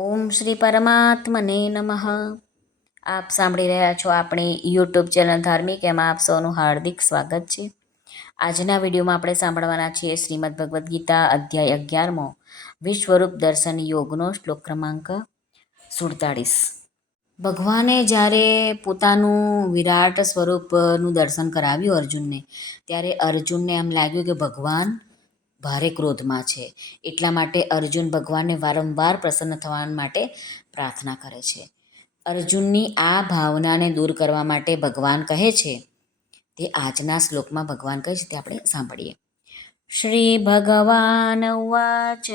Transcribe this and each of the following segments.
ઓમ શ્રી પરમાત્મને નમઃ. આપ સાંભળી રહ્યા છો આપણી યુટ્યુબ ચેનલ ધાર્મિક, એમાં આપ સૌનું હાર્દિક સ્વાગત છે. આજના વિડીયોમાં આપણે સાંભળવાના છીએ શ્રીમદ ભગવદ્ ગીતા, અધ્યાય અગિયારમો, વિશ્વરૂપ દર્શન યોગનો શ્લોક ક્રમાંક સુડતાળીસ. ભગવાને જ્યારે પોતાનું વિરાટ સ્વરૂપનું દર્શન કરાવ્યું અર્જુનને, ત્યારે અર્જુનને એમ લાગ્યું કે ભગવાન ભારે ક્રોધમાં છે. એટલા માટે અર્જુન ભગવાનને વારંવાર પ્રસન્ન થવા માટે પ્રાર્થના કરે છે. અર્જુનની આ ભાવનાને દૂર કરવા માટે ભગવાન કહે છે. તે આજના શ્લોકમાં ભગવાન કહે છે તે આપણે સાંભળીએ. શ્રી ભગવાન ઉવાચ,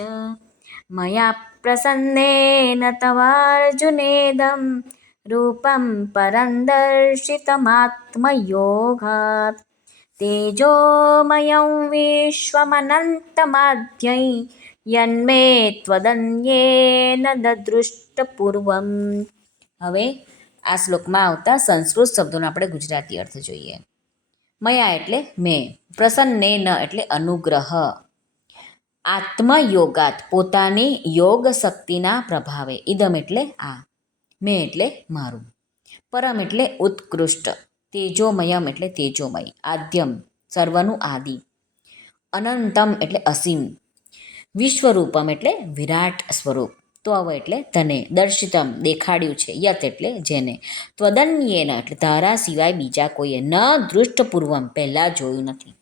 મયા પ્રસન્નેન તવાર્જુનેદમ રૂપમ પરં દર્શિતમાત્મયોગાत् તેજોમયં विश्वमनन्तमाद्यै यन्मे त्वदन्येन દદૃષ્ટપૂર્વમ હવે આ શ્લોકમાં આવતા સંસ્કૃત શબ્દોનો આપણે ગુજરાતી અર્થ જોઈએ. મયા એટલે મેં, પ્રસન્ને ન એટલે અનુગ્રહ. આત્મયોગાત, પોતાની યોગ શક્તિના પ્રભાવે. ઇદમ એટલે આ. મેં એટલે મારું. પરમ એટલે ઉત્કૃષ્ટ. તેજોમયમ એટલે તેજોમય, આદ્યમ, સર્વનું આદિ. અનંતમ એટલે અસીમ. વિશ્વરૂપમ એટલે વિરાટ સ્વરૂપ. ત્વવ એટલે તને દર્શિતમ, દેખાડ્યું છે, યત એટલે જેને. ત્વદન્યેન એટલે તારા સિવાય બીજા કોઈએ ન દૃષ્ટપૂર્વમ પહેલાં જોયું નથી.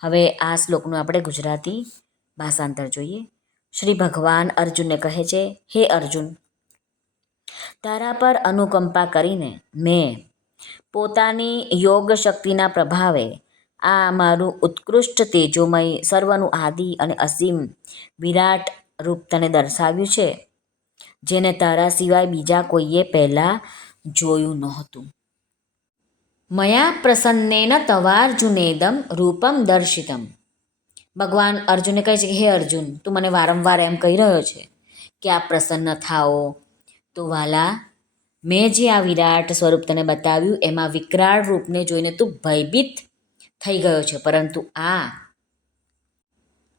હવે આ શ્લોકનું આપણે ગુજરાતી ભાષાંતર જોઈએ. શ્રી ભગવાન અર્જુનને કહે છે, હે અર્જુન, તારા પર અનુકંપા કરીને મેં પોતાની યોગ શક્તિના પ્રભાવે આ મારું ઉત્કૃષ્ટ તેજોમય સર્વનું આદિ અને અસીમ વિરાટ રૂપ તને દર્શાવ્યું છે, જેને તારા સિવાય બીજા કોઈએ પહેલાં જોયું નહોતું. મયા પ્રસન્નેન તવાર્જુનેદમ રૂપમ દર્શિતમ. ભગવાન અર્જુને કહે છે કે, હે અર્જુન, તું મને વારંવાર એમ કહી રહ્યો છે કે આ પ્રસન્ન થાઓ, તો વાલા મેં જે આ વિરાટ સ્વરૂપ તને બતાવ્યું, એમાં વિકરાળ રૂપને જોઈને તું ભયભીત થઈ ગયો છે. પરંતુ આ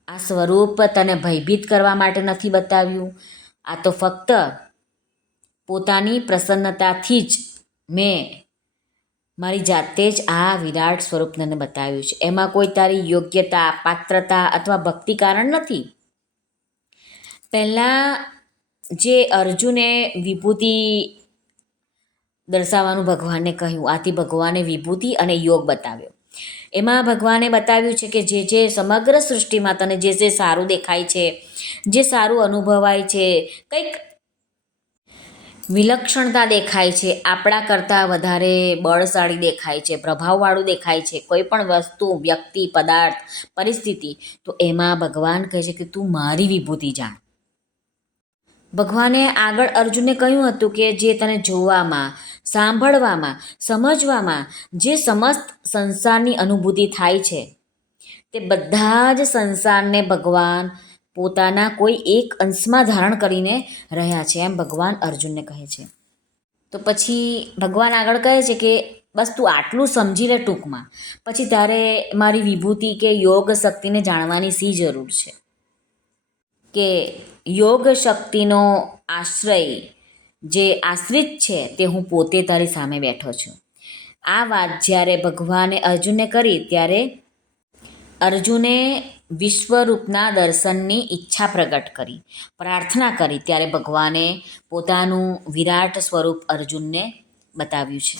આ સ્વરૂપ તને ભયભીત કરવા માટે નથી બતાવ્યું. આ તો ફક્ત પોતાની પ્રસન્નતાથી જ મેં મારી જાતે જ આ વિરાટ સ્વરૂપ તને બતાવ્યું છે. એમાં કોઈ તારી યોગ્યતા, પાત્રતા અથવા ભક્તિ કારણ નથી. પહેલાં જે અર્જુને વિભૂતિ દર્શાવવાનું ભગવાનને કહ્યું. આથી ભગવાને વિભૂતિ અને યોગ બતાવ્યો. એમાં ભગવાને બતાવ્યું છે કે જે જે સમગ્ર સૃષ્ટિમાં તને જે જે સારું દેખાય છે, જે સારું અનુભવાય છે, કંઈક વિલક્ષણતા દેખાય છે, આપણા કરતાં વધારે બળશાળી દેખાય છે, પ્રભાવવાળું દેખાય છે, કોઈ પણ વસ્તુ, વ્યક્તિ, પદાર્થ, પરિસ્થિતિ, તો એમાં ભગવાન કહે છે કે તું મારી વિભૂતિ જાણ. ભગવાને આગળ અર્જુને કહ્યું હતું કે જે તને જોવામાં સાંભળવામાં, સમજવામાં જે સમસ્ત સંસારની અનુભૂતિ થાય છે, તે બધા જ સંસારને ભગવાન પોતાના કોઈ એક અંશમાં ધારણ કરીને રહ્યા છે, એમ ભગવાન અર્જુનને કહે છે. તો પછી ભગવાન આગળ કહે છે કે, બસ તું આટલું સમજી લે ટૂંકમાં. પછી તારે મારી વિભૂતિ કે યોગ શક્તિને જાણવાની સી જરૂર છે? કે યોગ શક્તિનો આશ્રય જે આશ્રિત છે તે હું પોતે તારી સામે બેઠો છું. આ વાત જ્યારે ભગવાને અર્જુને કરી ત્યારે અર્જુને વિશ્વરૂપના દર્શનની ઈચ્છા પ્રગટ કરી, પ્રાર્થના કરી ત્યારે ભગવાને પોતાનું વિરાટ સ્વરૂપ અર્જુનને બતાવ્યું છે.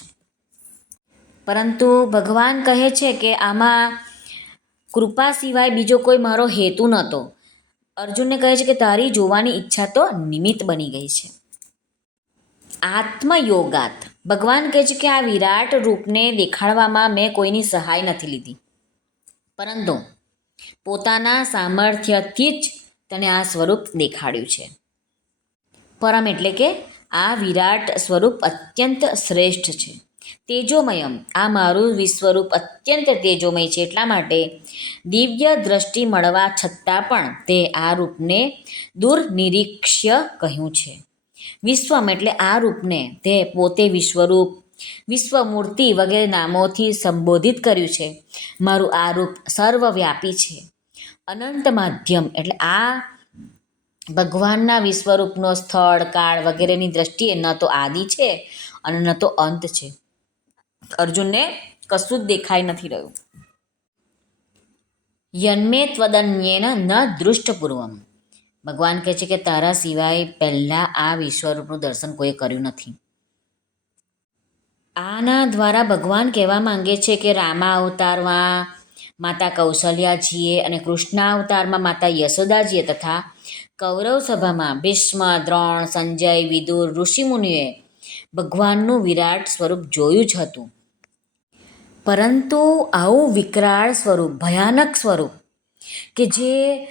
પરંતુ ભગવાન કહે છે કે આમાં કૃપા સિવાય બીજો કોઈ મારો હેતુ નહોતો. અર્જુનને કહે છે કે તારી જોવાની ઈચ્છા તો નિમિત્ત બની ગઈ છે. આત્મયોગાત. ભગવાન કહે છે કે આ વિરાટ રૂપને દેખાડવામાં મેં કોઈની સહાય નથી લીધી. પરંતુ પોતાના સામર્થ્યથી જ તને આ સ્વરૂપ દેખાડ્યું છે. પરમ એટલે કે આ વિરાટ સ્વરૂપ અત્યંત શ્રેષ્ઠ છે. તેજોમયમ. આ મારું વિશ્વરૂપ અત્યંત તેજોમય છે એટલા માટે દિવ્ય દ્રષ્ટિ મળવા છતાં પણ તે આ રૂપને દુર્નિરીક્ષ્ય કહ્યું છે. વિશ્વમ એટલે આ રૂપને તે પોતે વિશ્વરૂપ, વિશ્વમૂર્તિ વગેરે નામોથી સંબોધિત કર્યું છે. મારું આ રૂપ સર્વવ્યાપી છે. અનંત માધ્યમ એટલે આ ભગવાનના વિશ્વરૂપનો સ્થળ, કાળ વગેરેની દ્રષ્ટિએ ન તો આદિ છે અને ન તો અંત છે. અર્જુનને કશું જ દેખાઈ નથી રહ્યું. યન્મે ત્વદન્યેન ન દૃષ્ટપૂર્વમ. ભગવાન કહે છે કે તારા સિવાય પહેલાં આ વિશ્વરૂપનું દર્શન કોઈએ કર્યું નથી. આના દ્વારા ભગવાન કહેવા માંગે છે કે રામા અવતારમાં માતા કૌશલ્યાજીએ અને કૃષ્ણ અવતારમાં માતા યશોદાજીએ તથા કૌરવ સભામાં ભીષ્મ, દ્રોણ, સંજય, વિદુર ઋષિમુનિએ ભગવાનનું વિરાટ સ્વરૂપ જોયું જ હતું. પરંતુ આવું વિકરાળ સ્વરૂપ, ભયાનક સ્વરૂપ કે જે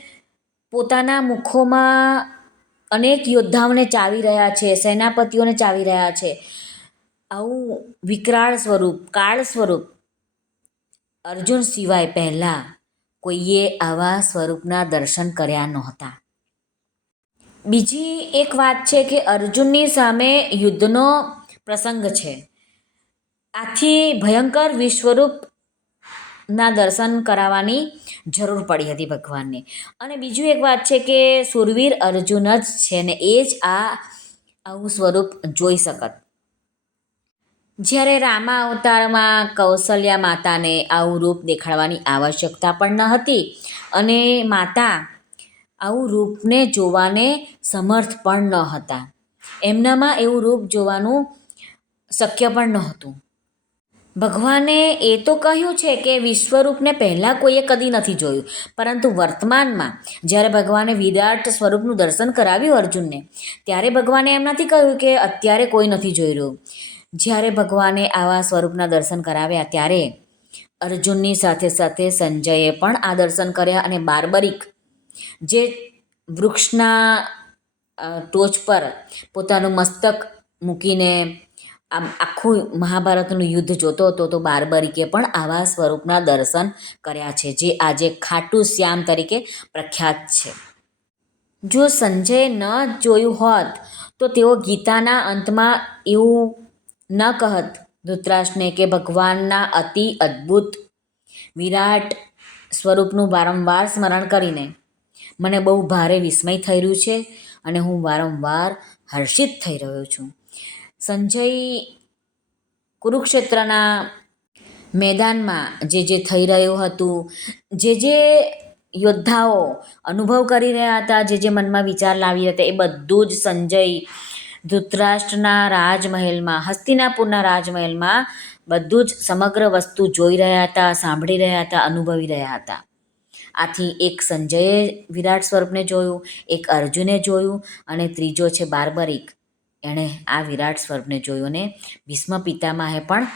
પોતાના મુખોમાં અનેક યોદ્ધાઓને ચાવી રહ્યા છે, સેનાપતિઓને ચાવી રહ્યા છે. આવું વિકરાળ સ્વરૂપ, કાળ સ્વરૂપ અર્જુન સિવાય પહેલાં કોઈએ આવા સ્વરૂપના દર્શન કર્યા નહોતા. બીજી એક વાત છે કે અર્જુનની સામે યુદ્ધનો પ્રસંગ છે. આથી ભયંકર વિશ્વરૂપના દર્શન કરાવવાની જરૂર પડી હતી ભગવાનને. અને બીજું એક વાત છે કે સુરવીર અર્જુન જ છે ને એ જ આ આવું સ્વરૂપ જોઈ શકત. જ્યારે રામા અવતારમાં કૌશલ્યા માતાને આવું રૂપ દેખાડવાની આવશ્યકતા પણ ન હતી અને માતા આવું રૂપને જોવાને સમર્થ પણ ન હતા. એમનામાં એવું રૂપ જોવાનું શક્ય પણ નહોતું. ભગવાને એ તો કહ્યું છે કે વિશ્વરૂપને પહેલાં કોઈએ કદી નથી જોયું. પરંતુ વર્તમાનમાં જ્યારે ભગવાને વિરાટ સ્વરૂપનું દર્શન કરાવ્યું અર્જુનને, ત્યારે ભગવાને એમ નથી કહ્યું કે અત્યારે કોઈ નથી જોઈ રહ્યું. જ્યારે ભગવાને આવા સ્વરૂપના દર્શન કરાવ્યા ત્યારે અર્જુનની સાથે સાથે સંજયે પણ આ દર્શન કર્યા અને બારબરિક જે વૃક્ષના ટોચ પર પોતાનું મસ્તક મૂકીને આમ આખું મહાભારતનું યુદ્ધ જોતો હતો તો બારબરિકે પણ આવા સ્વરૂપના દર્શન કર્યા છે, જે આજે ખાટુ શ્યામ તરીકે પ્રખ્યાત છે. જો સંજયે ન જોયું હોત તો તેઓ ગીતાના અંતમાં એવું ન કહત ધૃતરાષ્ટ્રને કે ભગવાનના અતિ અદ્ભુત વિરાટ સ્વરૂપનું વારંવાર સ્મરણ કરીને. મને બહુ ભારે વિસ્મય થઈ રહ્યું છે અને હું વારંવાર હર્ષિત થઈ રહ્યો છું. સંજય કુરુક્ષેત્રના મેદાનમાં જે જે થઈ રહ્યું હતું, જે જે યોદ્ધાઓ અનુભવ કરી રહ્યા હતા, જે જે મનમાં વિચાર લાવી હતા, એ બધું જ સંજય ધૃતરાષ્ટ્રના રાજમહેલમાં, હસ્તિનાપુરના રાજમહેલમાં બધું જ સમગ્ર વસ્તુ જોઈ રહ્યા હતા, સાંભળી રહ્યા હતા, અનુભવી રહ્યા હતા. આથી એક સંજયે વિરાટ સ્વરૂપને જોયું, એક અર્જુને જોયું અને ત્રીજો છે બારબરિક. એણે આ વિરાટ સ્વરૂપને જોયું અને ભીષ્મ પિતામહે પણ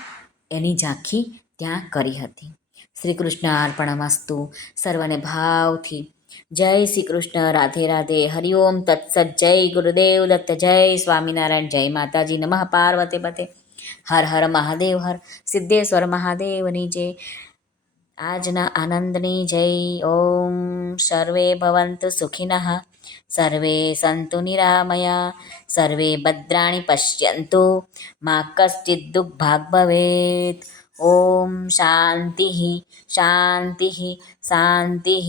એની ઝાંખી ત્યાં કરી હતી. શ્રી કૃષ્ણ અર્પણમસ્તુ સર્વને ભાવથી. જય શ્રી કૃષ્ણ રાધે રાધે હરિઓમ તત્સત, જય ગુરુદેવ દત્ત, જય સ્વામિનારાયણ, જય માતાજી, નમઃ પાર્વતે પતે હર હર મહાદેવ, હર સિદ્ધેશ્વર મહાદેવની જય. આજના આનંદની જય. ઓમ સર્વે ભવંતુ સુખિનઃ. सर्वे सन्तु निरामया सर्वे भद्राणि पश्यन्तु मा कश्चिद्दुग्भाग् भवेत्। ॐ शान्तिः शान्तिः शान्तिः।